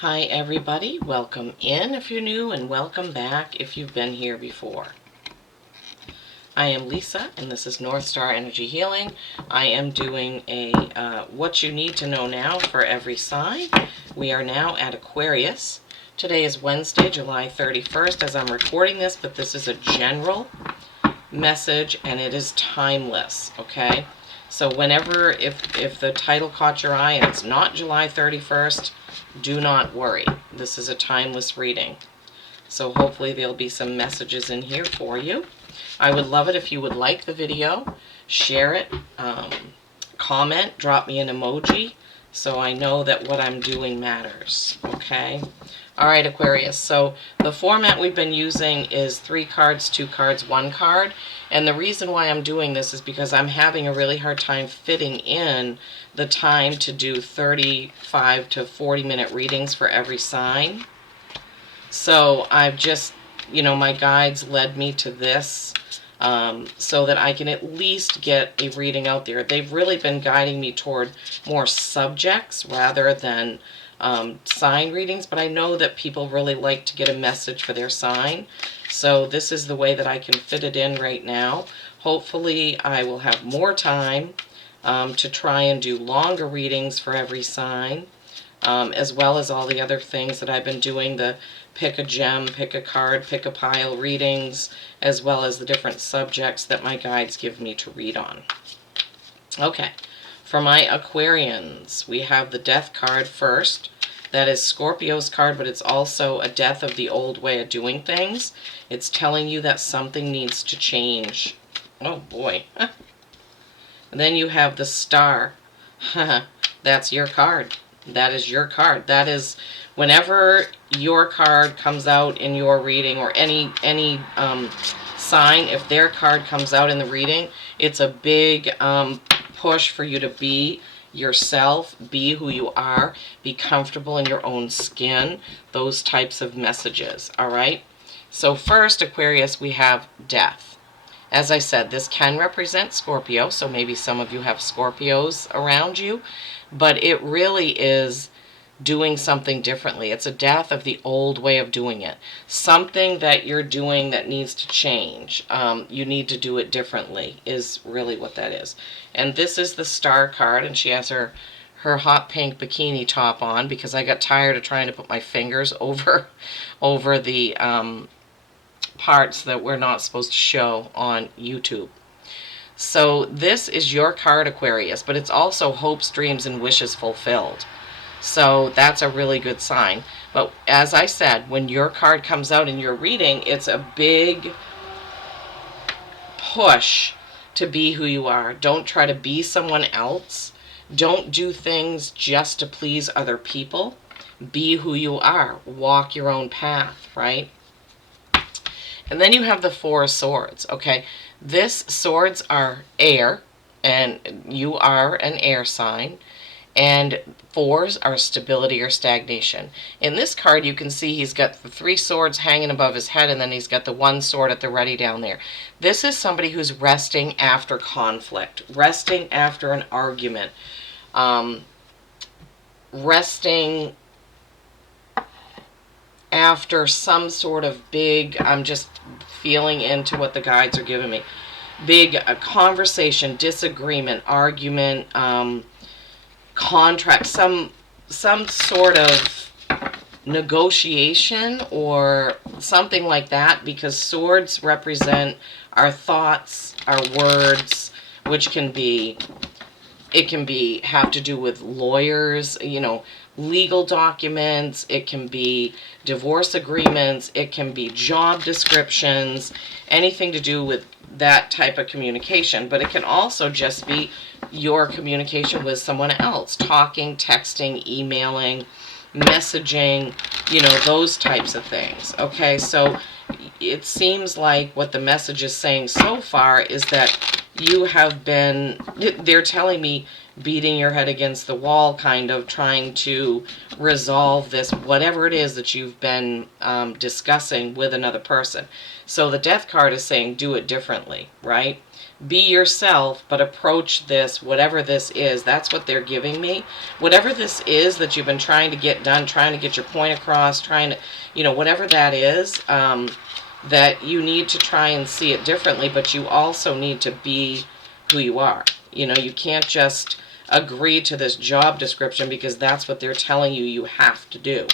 Hi everybody, welcome in if you're new and welcome back if you've been here before. I am Lisa and this is North Star Energy Healing. I am doing a what you need to know now for every sign. We are now at Aquarius. Today is Wednesday, July 31st as I'm recording this, but this is a general message and it is timeless, okay? So whenever, if the title caught your eye and it's not July 31st, do not worry. This is a timeless reading. So hopefully there'll be some messages in here for you. I would love it if you would like the video, share it, comment, drop me an emoji so I know that what I'm doing matters, okay? All right, Aquarius, so the format we've been using is 3 cards, 2 cards, 1 card. And the reason why I'm doing this is because I'm having a really hard time fitting in the time to do 35 to 40 minute readings for every sign. So I've just, my guides led me to this so that I can at least get a reading out there. They've really been guiding me toward more subjects rather than sign readings, but I know that people really like to get a message for their sign. So this is the way that I can fit it in right now. Hopefully I will have more time to try and do longer readings for every sign, as well as all the other things that I've been doing, the pick a gem, pick a card, pick a pile readings, as well as the different subjects that my guides give me to read on. Okay, for my Aquarians, we have the Death card first. That is Scorpio's card, but it's also a death of the old way of doing things. It's telling you that something needs to change. Oh boy. And then you have the Star. That's your card. That is your card. That is whenever your card comes out in your reading, or any sign, if their card comes out in the reading, it's a big push for you to be yourself, be who you are, be comfortable in your own skin, those types of messages, all right? So first, Aquarius, we have death. As I said, this can represent Scorpio, so maybe some of you have Scorpios around you, but it really is doing something differently. It's a death of the old way of doing it. Something that you're doing that needs to change. You need to do it differently is really what that is. And this is the Star card, and she has her hot pink bikini top on because I got tired of trying to put my fingers over the parts that we're not supposed to show on YouTube. So this is your card, Aquarius, but it's also hopes, dreams, and wishes fulfilled. So that's a really good sign. But as I said, when your card comes out in your reading, it's a big push to be who you are. Don't try to be someone else. Don't do things just to please other people. Be who you are. Walk your own path, right? And then you have the Four of Swords, okay? This swords are air, and you are an air sign. And fours are stability or stagnation. In this card, you can see he's got the 3 swords hanging above his head, and then he's got the 1 sword at the ready down there. This is somebody who's resting after conflict, resting after an argument, resting after some sort of big, I'm just feeling into what the guides are giving me, big conversation, disagreement, argument, contract, some sort of negotiation or something like that, because swords represent our thoughts, our words, which can be, have to do with lawyers, legal documents, it can be divorce agreements, it can be job descriptions, anything to do with that type of communication. But it can also just be your communication with someone else, talking, texting, emailing, messaging, those types of things. Okay, so it seems like what the message is saying so far is that you have been, they're telling me, beating your head against the wall, kind of trying to resolve this, whatever it is that you've been discussing with another person. So the Death card is saying do it differently, right? Be yourself, but approach this, whatever this is. That's what they're giving me. Whatever this is that you've been trying to get done, trying to get your point across, trying to, whatever that is, that you need to try and see it differently, but you also need to be who you are. You can't just agree to this job description because that's what they're telling you you have to do.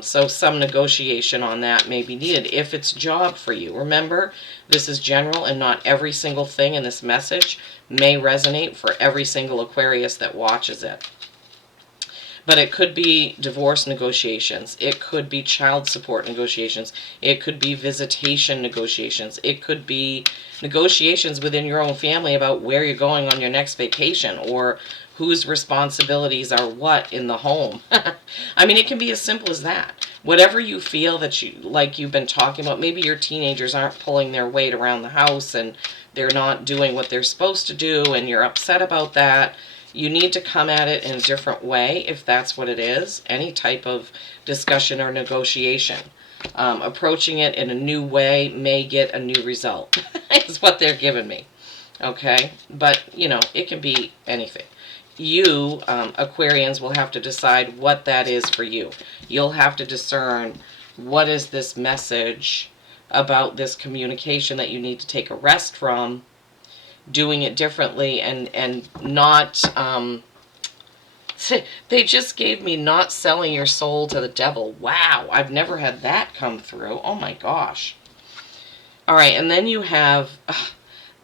So some negotiation on that may be needed if it's job for you. Remember, this is general and not every single thing in this message may resonate for every single Aquarius that watches it. But it could be divorce negotiations. It could be child support negotiations. It could be visitation negotiations. It could be negotiations within your own family about where you're going on your next vacation, or whose responsibilities are what in the home. I mean, it can be as simple as that. Whatever you feel that you've been talking about, maybe your teenagers aren't pulling their weight around the house and they're not doing what they're supposed to do and you're upset about that. You need to come at it in a different way if that's what it is. Any type of discussion or negotiation. Approaching it in a new way may get a new result, is what they're giving me. Okay? But, it can be anything. You, Aquarians, will have to decide what that is for you. You'll have to discern what is this message about this communication that you need to take a rest from, doing it differently, and not, they just gave me not selling your soul to the devil. Wow, I've never had that come through. Oh my gosh. All right, and then you have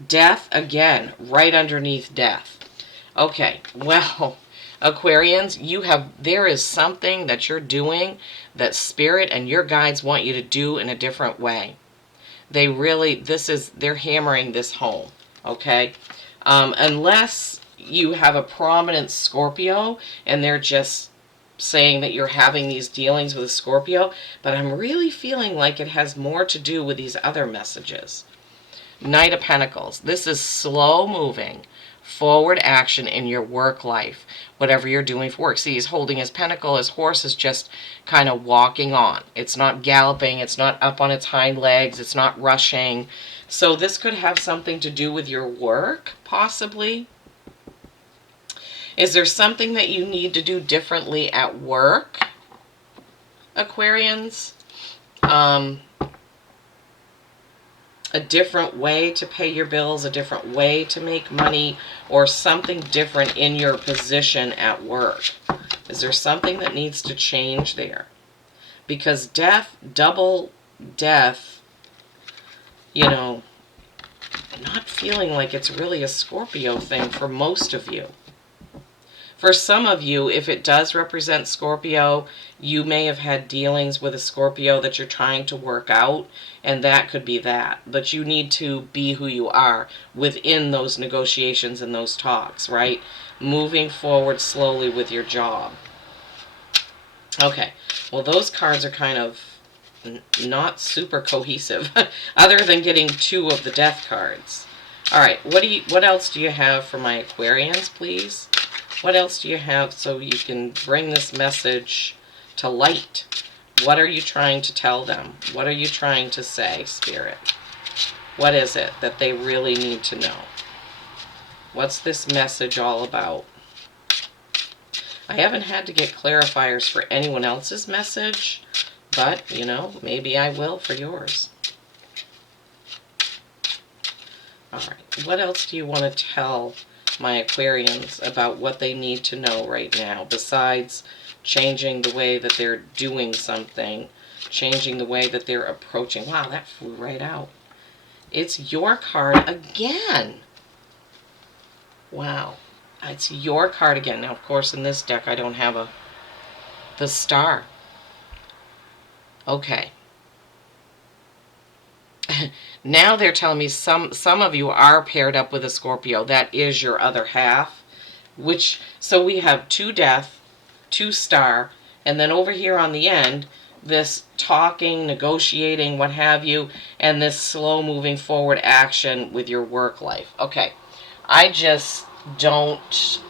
death again, right underneath death. Okay, well, Aquarians, there is something that you're doing that Spirit and your guides want you to do in a different way. They're hammering this home, okay? Unless you have a prominent Scorpio and they're just saying that you're having these dealings with a Scorpio, but I'm really feeling like it has more to do with these other messages. Knight of Pentacles. This is slow moving, forward action in your work life, whatever you're doing for work. See, he's holding his pentacle. His horse is just kind of walking on. It's not galloping. It's not up on its hind legs. It's not rushing. So this could have something to do with your work, possibly. Is there something that you need to do differently at work, Aquarians? A different way to pay your bills, a different way to make money, or something different in your position at work. Is there something that needs to change there? Because death, double death, not feeling like it's really a Scorpio thing for most of you. For some of you, if it does represent Scorpio, you may have had dealings with a Scorpio that you're trying to work out, and that could be that. But you need to be who you are within those negotiations and those talks, right? Moving forward slowly with your job. Okay, well, those cards are kind of not super cohesive, other than getting 2 of the death cards. All right, what else do you have for my Aquarians, please? What else do you have so you can bring this message to light? What are you trying to tell them? What are you trying to say, Spirit? What is it that they really need to know? What's this message all about? I haven't had to get clarifiers for anyone else's message, but, maybe I will for yours. All right, what else do you want to tell my Aquarians about what they need to know right now, besides changing the way that they're doing something, changing the way that they're approaching? Wow, that flew right out. It's your card again. Wow, it's your card again. Now, of course, in this deck, I don't have the star. Okay. Now they're telling me some of you are paired up with a Scorpio. That is your other half. So we have 2 death, 2 star, and then over here on the end, this talking, negotiating, what have you, and this slow moving forward action with your work life. Okay, I just don't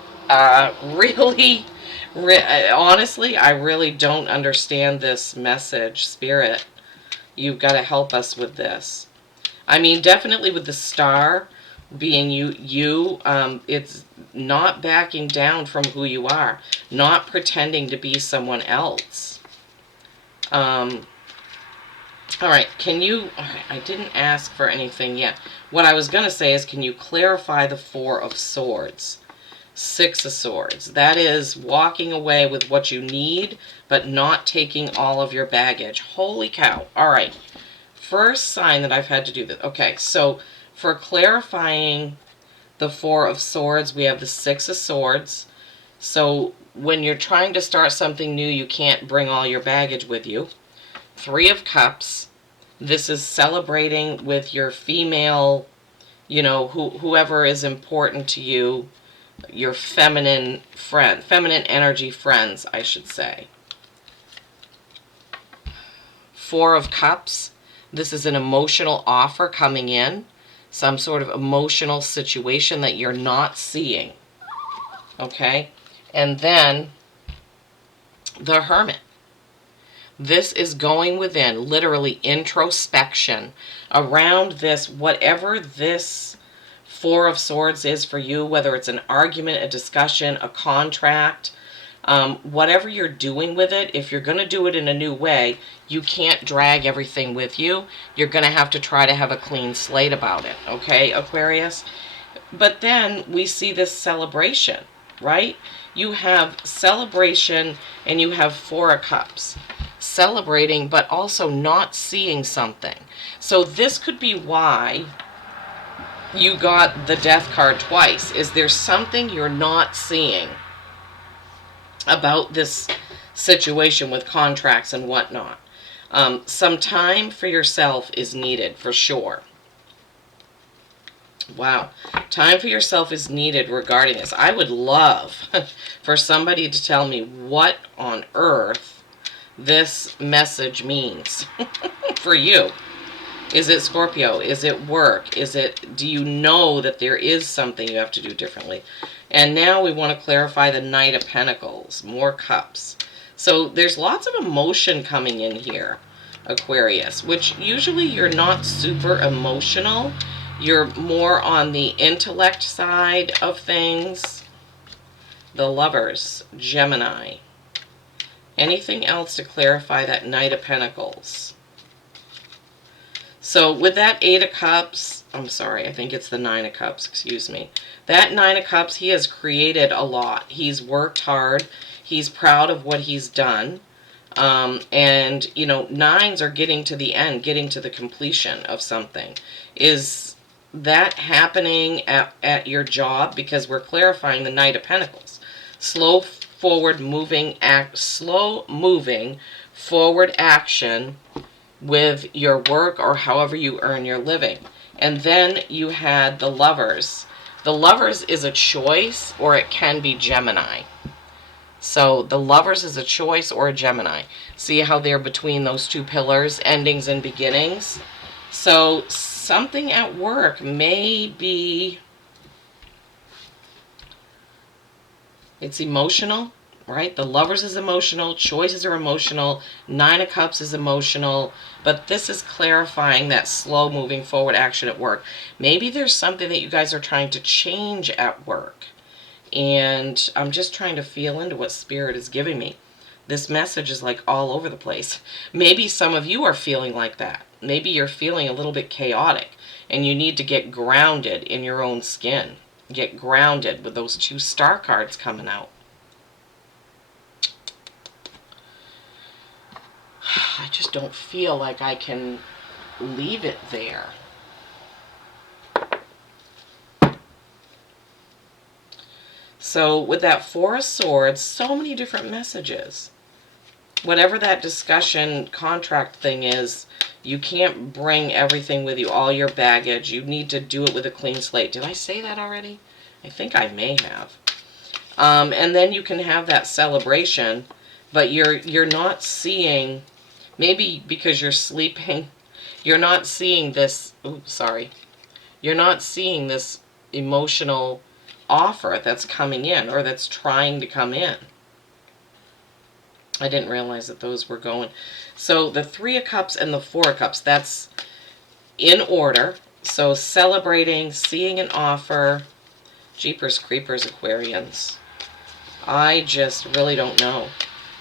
really, honestly, I really don't understand this message, Spirit. You've got to help us with this. I mean, definitely with the star, being you. It's not backing down from who you are, not pretending to be someone else. All right, can you, all right, I didn't ask for anything yet. What I was going to say is, can you clarify the Four of Swords? Six of Swords. That is walking away with what you need, but not taking all of your baggage. Holy cow. All right. First sign that I've had to do this. Okay, so for clarifying the Four of Swords, we have the Six of Swords. So when you're trying to start something new, you can't bring all your baggage with you. Three of Cups. This is celebrating with your female, you know, whoever is important to you, your feminine friend, feminine energy friends, I should say. Four of Cups. This is an emotional offer coming in, some sort of emotional situation that you're not seeing. Okay? And then the Hermit. This is going within, literally introspection around this, whatever this Four of Swords is for you, whether it's an argument, a discussion, a contract, whatever you're doing with it. If you're going to do it in a new way, you can't drag everything with you. You're going to have to try to have a clean slate about it, okay, Aquarius? But then we see this celebration, right? You have celebration and you have Four of Cups. Celebrating, but also not seeing something. So this could be why you got the Death card twice. Is there something you're not seeing about this situation with contracts and whatnot? Some time for yourself is needed for sure. Wow. Time for yourself is needed regarding this. I would love for somebody to tell me what on earth this message means for you. Is it Scorpio? Is it work? Do you know that there is something you have to do differently? And now we want to clarify the Knight of Pentacles, more cups. So there's lots of emotion coming in here, Aquarius, which usually you're not super emotional. You're more on the intellect side of things. The Lovers, Gemini. Anything else to clarify that Knight of Pentacles? So with that Eight of Cups, I'm sorry, I think it's the Nine of Cups, excuse me. That Nine of Cups, he has created a lot. He's worked hard. He's proud of what he's done. And, you know, nines are getting to the end, getting to the completion of something. Is that happening at your job? Because we're clarifying the Knight of Pentacles. Slow moving forward action with your work or however you earn your living. And then you had the Lovers. The Lovers is a choice, or it can be Gemini. So the Lovers is a choice or a Gemini. See how they're between those two pillars, endings and beginnings? So something at work may be, it's emotional, right? The Lovers is emotional, choices are emotional, Nine of Cups is emotional, but this is clarifying that slow moving forward action at work. Maybe there's something that you guys are trying to change at work, and I'm just trying to feel into what Spirit is giving me. This message is like all over the place. Maybe some of you are feeling like that. Maybe you're feeling a little bit chaotic, and you need to get grounded in your own skin. Get grounded with those two star cards coming out. I just don't feel like I can leave it there. So with that Four of Swords, so many different messages. Whatever that discussion contract thing is, you can't bring everything with you, all your baggage. You need to do it with a clean slate. Did I say that already? I think I may have. And then you can have that celebration, but you're not seeing, maybe because you're sleeping, you're not seeing this, oops, sorry. You're not seeing this emotional offer that's coming in, or that's trying to come in. I didn't realize that those were going. So the Three of Cups and the Four of Cups, that's in order. So celebrating, seeing an offer. Jeepers creepers, Aquarians. I just really don't know.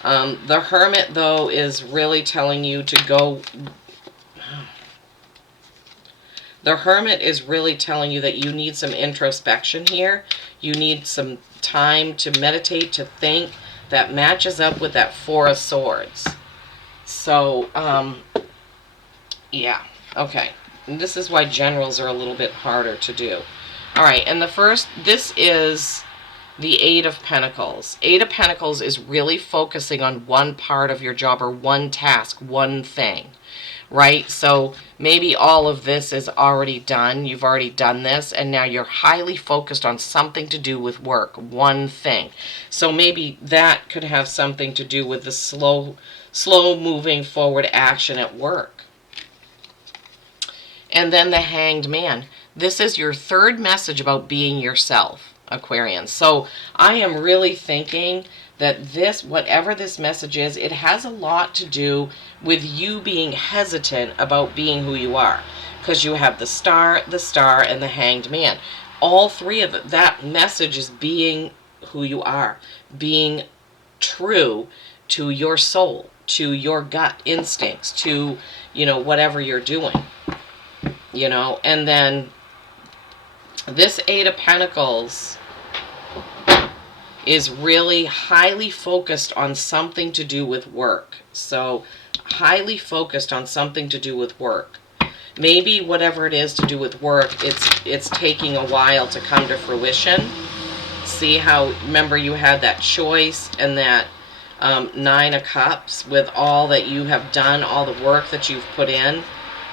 The Hermit, though, is really telling you to go... The Hermit is really telling you that you need some introspection here. You need some time to meditate, to think. That matches up with that Four of Swords. So, yeah. Okay. And this is why generals are a little bit harder to do. All right. And the first, this is the Eight of Pentacles. Eight of Pentacles is really focusing on one part of your job or one task, one thing. Right? So maybe all of this is already done. You've already done this, and now you're highly focused on something to do with work, one thing. So maybe that could have something to do with the slow moving forward action at work. And then the Hanged Man. This is your third message about being yourself, Aquarians. So I am really thinking that this, whatever this message is, it has a lot to do with you being hesitant about being who you are. Because you have the Star, and the Hanged Man. All three of them, that message is being who you are. Being true to your soul, to your gut instincts, to, whatever you're doing. And then this Eight of Pentacles is really highly focused on something to do with work. So highly focused on something to do with work. Maybe whatever it is to do with work, it's taking a while to come to fruition. See how, remember you had that choice and that Nine of Cups with all that you have done, all the work that you've put in.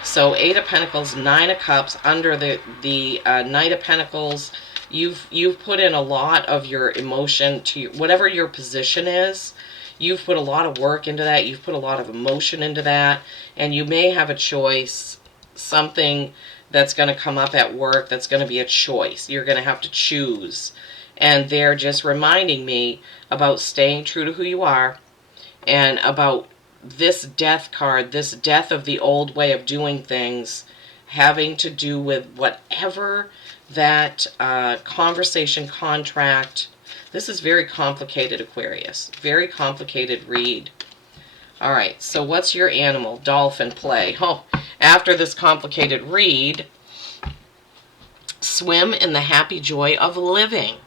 So Eight of Pentacles, Nine of Cups, under the Knight of Pentacles, you've put in a lot of your emotion to whatever your position is. You've put a lot of work into that. You've put a lot of emotion into that. And you may have a choice, something that's going to come up at work that's going to be a choice. You're going to have to choose. And they're just reminding me about staying true to who you are and about this Death card, this death of the old way of doing things, having to do with whatever that conversation, contract. This is very complicated, Aquarius. Very complicated read. All right, so what's your animal? Dolphin play. Oh, after this complicated read, swim in the happy joy of living.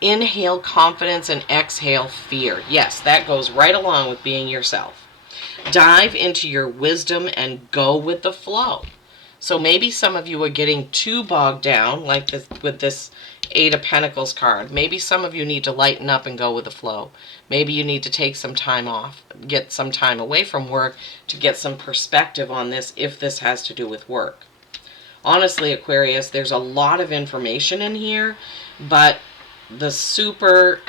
Inhale confidence and exhale fear. Yes, that goes right along with being yourself. Dive into your wisdom and go with the flow. So maybe some of you are getting too bogged down, like this, with this Eight of Pentacles card. Maybe some of you need to lighten up and go with the flow. Maybe you need to take some time off, get some time away from work to get some perspective on this if this has to do with work. Honestly, Aquarius, there's a lot of information in here, but the super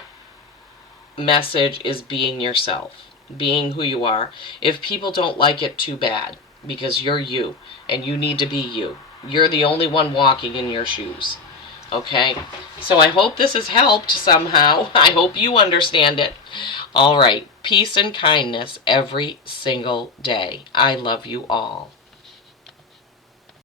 message is being yourself. Being who you are. If people don't like it, too bad, because you're you and you need to be you. You're the only one walking in your shoes. Okay? So I hope this has helped somehow. I hope you understand it. All right. Peace and kindness every single day. I love you all.